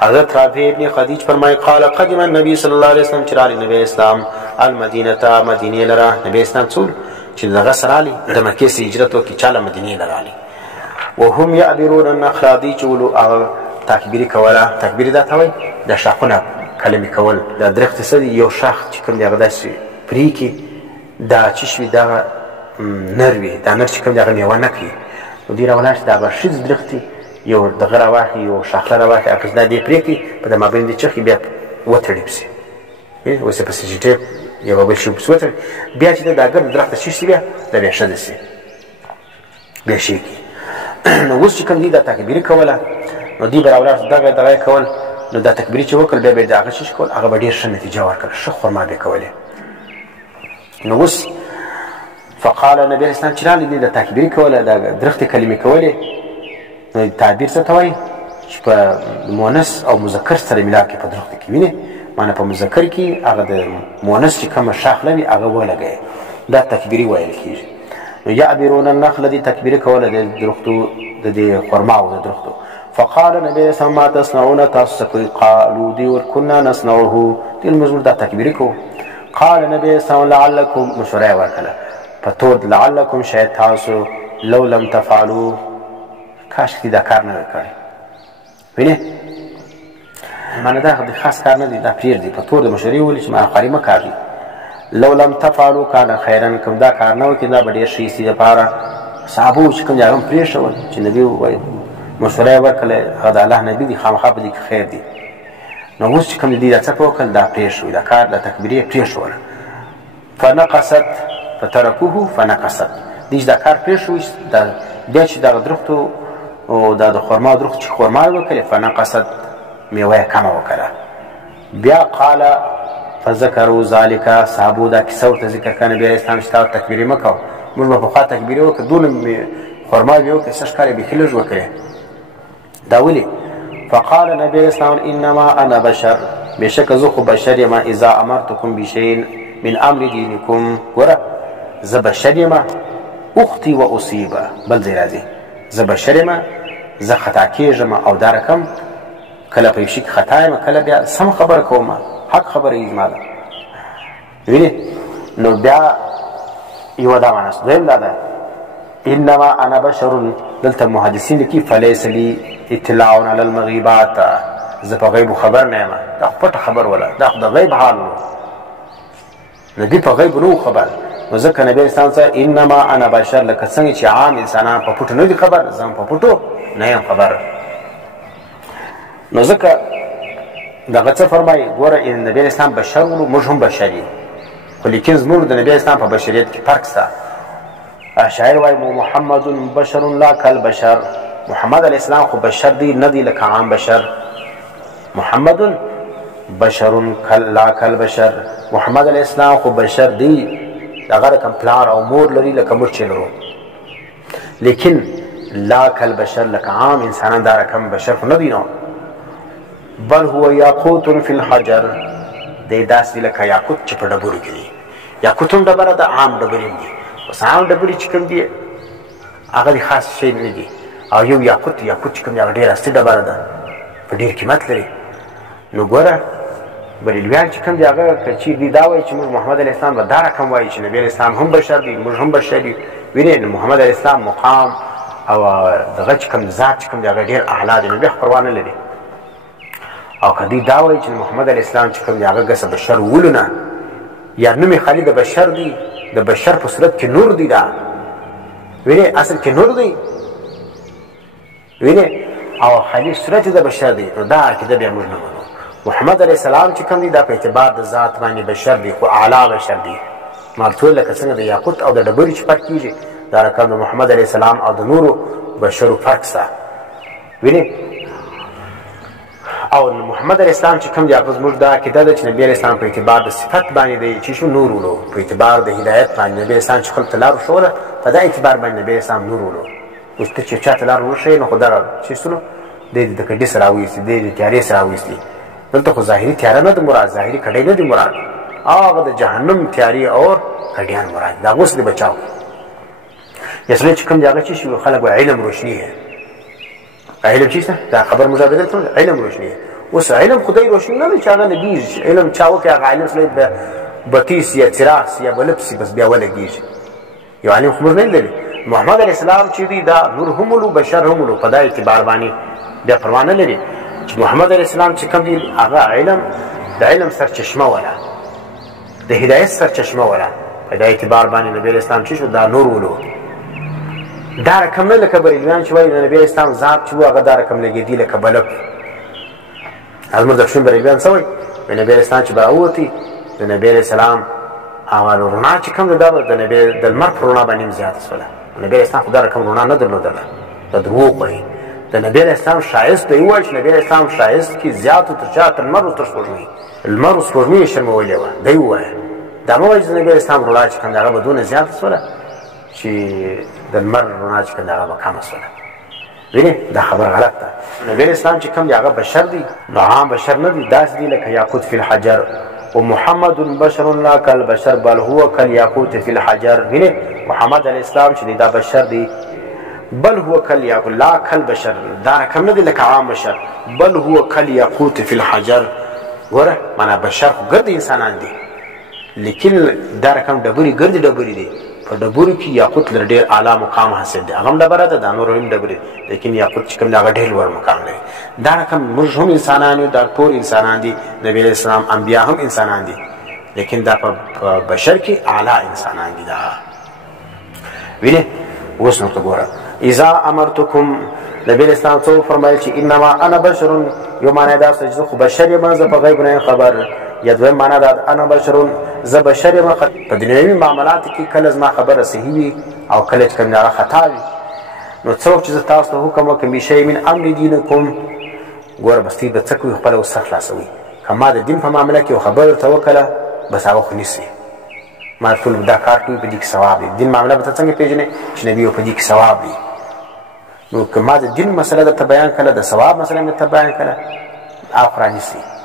حضرت رافع ابن خدیج فرمای قال قدم النبي صلی الله علیه وسلم چرالی نبی اسلام المدینه مدینه لرا نبی اسلام څول چې دغه سرالی د مکې څخه هجرت وکړي چاله مدینه لرالی وهم يعبرون النخل دي چولو تکبیری کوله تکبیری دا ته وایي د شاخونه کلمې کول دا درخت څه دی یو شاخ چې کوم دی هغه داسې پرې کړي دا چې شوي دا نر وي دا نر چې کوم دی هغه میوه نه کوي نو دوی راولاړ چې دا به ښځ درخت یو دغه راواخلي یو شاخله راواخلي هغه دا دې پرې کړي په د مابین دې چرخي بیا وتړي پسې اوس یې پسې چې ټیپ یو بل شي پسې وتړي بیا چې دا ګرد درخت ته شي شي بیا دا بیا ښه داسې بیا شي کړي نو اوس چې کوم دی دا تکبیري کوله نو دوی به راولاړ دغه یې کول نو دا تکبیري چې وکړل بیا به یې د هغه څه کول هغه به ډېر ښه نتیجه ورکړه ښه خرما به یې کولې نو اوس فقال نبي اسلام چې راغلی دی د تکبیري کوله د درختې کلمې کولې نو تعبیر څه ته وایي چې په مؤنث او مذکر سره میلاپ کې په درختو کې وینې معنی په مذکر کې هغه د مؤنث چې کومه شاخله وي هغه ولګوي دا تکبیري ویل کېږي نو یعبرون النخل دي تکبیري کوله د درختو د دې خرماو د درختو فقال نبي اسلام ما تصنعون تاسو قالوا دي وكنا نصنعه دي المزمور دا تکبیري کو قال نبي اسلام لعلكم مشوره ورکړه فتود لعلكم شاید تاسو لو لم تفعلوا کاش کې دا کار نه وای کړی وینې معنی دا خاص کار نه دی دا پرېږدي په تور د مشورې وویل چې ما آخري مه کاږي لو لم تفعلوا کان خیرا کوم دا کار نه وکړي دا به ډېر ښه سي دپاره صحابو چې کوم ځای هم پرېښول چې نبي ووایي مشوره یې ورکړله هغه د الله نبي دی خامخا په دې کې خیر دی نو اوس چې کوم دی دا څه وکړل دا پرېښوي دا کار د تکبیرې یې پرېښوله فنقصت فترکوه فنقصت دوی چې دا کار پرېښوي بیا چې دغه درختو او دا د خرما درخت چې خرما یې وکړې فنقصت میوه یې کمه وکړه بیا قال فذکروا ذلک صحابو دا کیسه ورته ذکر کړه نبي علیه السلام چې تا تکبیرې مه کوه موږ به پخوا تکبیرې وکړه دونه خرما یې وکړې څه ښکار یې بیخي لږ وکړې دا ولې فقال نبي علیه السلام انما انا بشر بېشکه زه خو بشر یم اذا امرتکم بشیء من امر دینکم ګوره زه بشر یم اختی و اصیبه بل ځای راځي زه بشر یم زه خطا کېږم او دا رقم کله په یو شي کې خطا یم کله بیا سم خبره کوم حق خبره یې زما ده وینې نو بیا یوه دا معنی دویم دا ده انما انا بشر دلته محدثین لیکي فلیس لی اطلاع علی المغیبات زه په غیبو خبر نه یم دا خو پټه خبر وله دا خو د غیب حال و نبي په غیب نه و خبر نو ځکه نبي اسلام څه انما انا بشر لکه څنګه چې عام انسانان په پټو نه دي خبر زه هم په پټو نه یم خبر نو ځکه دغه څه فرمایي ګوره نبي اسلام بشر ولو موږ هم بشر یو خو لیکن زموږ د نبي اسلام په بشریت کې فرق شته شاعر وایي محمد بشر لا کالبشر محمد علیه السلام خو بشر دی نه دی لکه عام بشر محمد بشر لا کالبشر محمد علیه السلام خو بشر دی هغه رقم پلار او مور لري لکه موږ چې لرو لیکن لا کالبشر لکه عام انسانان دا رقم بشر خو نه دی نو بل هو یاقوت فی الحجر دی داسې لکه یاقوت چې په ډبرو کې دی یاقوت هم ډبره ده عام ډبرې هم دي اوس عام ډبرې چې کوم دي هغه د خاص شی نه دي او یو یاقوت چې کوم دی هغه ډېره اصلي ډبره ده په ډېر قیمت لري نو ګوره بریلویان چې کوم دی هغه که چېر دی دا وایي چې موږ محمد علیه السلام به دا رقم وایي چې نبي علیه السلام هم بشر دی موږ هم بشر یو وینې محمد علیه السلام مقام او دغه چې کوم ذات چې کوم دی هغه ډېر اعلی دی نو بیا پروا نه لري او که دوی دا وایي چې محمد علیه السلام چې کوم دی هغه ګسه بشر ولو نه یا نوم یې خالي د بشر دی د بشر په صورت کې نور دی دا وینې اصل کې نور دی وینې او خالي صورت د بشر دی نو دا عقیده بیا موږ نه منو محمد علیه السلام چې کوم دی دا په اعتبار د ذات باندې بشر دی خو اعلی بشر دی مالټول لکه څنګه د یاقوت او د ډبرې چې فرق کېږي دا رقم د محمد علیه السلام او د نورو بشرو فرق شته وینې او محمد علیه السلام چې کوم دی هغه زموږ دا عقیده ده چې نبي علیه السلام په اعتبار د صفت باندې دی چې شو نور ولو په اعتبار د هدایت باندې نبي علیه السلام چې خلق ته لار وښوله په دا اعتبار باندې نبي علیه السلام نور ولو اوس ته چې چا ته لار وښیې نو خو دغه چې څه دی د کډې سره راویستي دی د تیارې سره راویستي دلته خو ظاهري تیاره نه ده مراد ظاهري کډۍ نه دي مراد هغه د جهنم تیارې اور کډیان مراد د هغو څخه دې بچاو یسړی چې کوم دی هغه چې شي خلک وایي علم روشني علم چی دا خبر مجابدت علم روشنی اوس علم خدای روشن نه دی چې هغه لګېږي علم چا وکړي هغه علم سړی بطیس یا چراغ یا بلب سي بس بیا ولګېږي یو علم خو موږ نه لري محمد علیه السلام چې دی دا نور هم ولو بشر هم ولو په دا اعتبار باندې بیا پروا نه لري چې محمد علیه السلام چې کوم دی هغه علم د علم سرچشمه ولا د هدایت سرچشمه ولا په دا اعتبار باندې نبی اسلام چې شو دا نور ولو دا رقم نه لکه بریلیان چې وایي د نبی اسلام ذات چې هغه دا رقم لګېدي لکه بلب زموږ د شون بریلیان څه وایي نبی اسلام چې راووتي د نبی علیه السلام هغه رڼا چې کوم ده د نبی د لمر په رڼا باندې زیاته شوله نبی اسلام خو دا رقم رڼا نه درلودله دا دروغ وایي د نبی علیه السلام ښایست دی ووایي چې نبی علیه السلام ښایست کې زیات تر چا تر لمر تر سپوږمۍ لمر او سپوږمۍ یې شرمولې وه دی ووایه دا مه وایي چې د نبی علیه السلام رڼا چې کوم ده هغه به دونه زیاته شوله چې د لمر رڼا چې کوم ده هغه به کمه شوله وینې دا خبر غلط ده نبی علیه السلام چې کوم دی هغه بشر دی نو عام بشر نه دی داسې دی لکه یاقوت فی الحجر ومحمد بشر لا كالبشر بل هو كالياقوت في الحجر وینې محمد علیه السلام چې دا بشر دی بل هو كالياقوت لا كالبشر دا رقم نه دی لکه عام بشر بل هو كالياقوت في الحجر ګوره معنا بشر خو ګرد انسانان دي لیکن دا رقم ډبرې ګرد ډبرې دي په ډبرو کې یاقوت لر ډېر اعلی مقام حاصل دی هغه هم ډبره ده دا نور هم ډبرې لیکن یاقوت چې کوم دی هغه ډېر لوړ مقام لري دا رقم موږ هم انسانان یو دا ټول انسانان دي نبی علیه السلام انبیا هم انسانان دي لیکن دا په بشر کې اعلی انسانان دي دا وینې اوس نو ته ګوره اذا امرتکم نبی علیه السلام څه وفرمایل چې انما انا بشر یو معنی دا چې زه خو بشر یم زه په غیب نه خبر یا دویم معنا دا انا بشر زه بشر یم په دنیوي معاملاتو کې کله زما خبره صحیح وي او کله چې کوم هغه خطا وي نو څوک چې زه تاسو ته حکم وکړم بشی من امر دینکم ګوره بس دوی به څه کوي خپله اوس سر خلاصوي که ما د دین په معامله کې یو خبره ورته وکړه بس هغه خو نیسي ما ټول دا کار کوي په دې کې ثواب دی دین معامله به ته څنګه پېژنې چې نبي یو په دې کې ثواب دی نو که ما د دین مسله درته بیان کړله د ثواب مسله مې درته بیان کړله هغه خو رانیسي